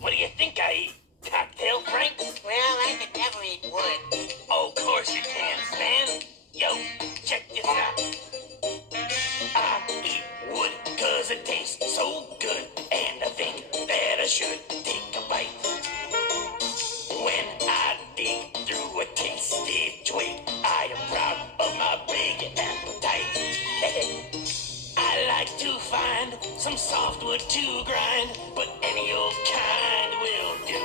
What do you think I eat? Cocktail, Frank? Well, I could never eat wood. Oh, of course you can, Stan. Yo, check this out. I eat wood 'cause it tastes so good, and I think that I should take a bite. When I dig through a tasty twig, I am proud of my big appetite. I like to find some softwood to grind, but any old kind will do.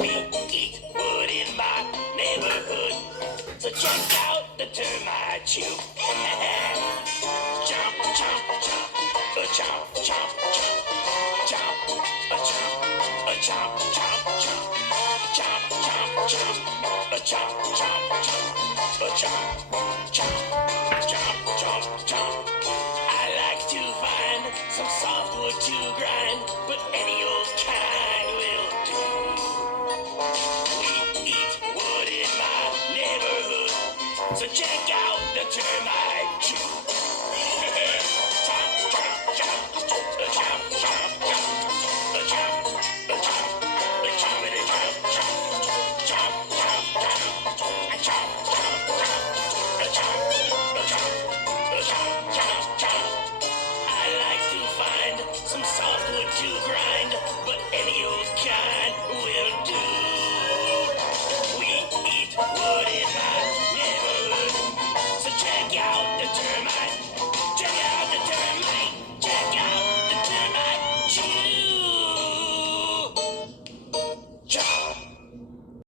We eat wood in my neighborhood, so check out the termite chew. Chomp, chomp, chomp, a chomp, chomp, chomp, chomp, a chomp, a chomp, chomp, chomp, chomp, chomp, chomp, a chomp, chomp, chomp, a chomp, chomp, chomp, chomp, chomp. I like to find some softwood to grind, but any old kind will do. We eat wood in my neighborhood, so check out the termite.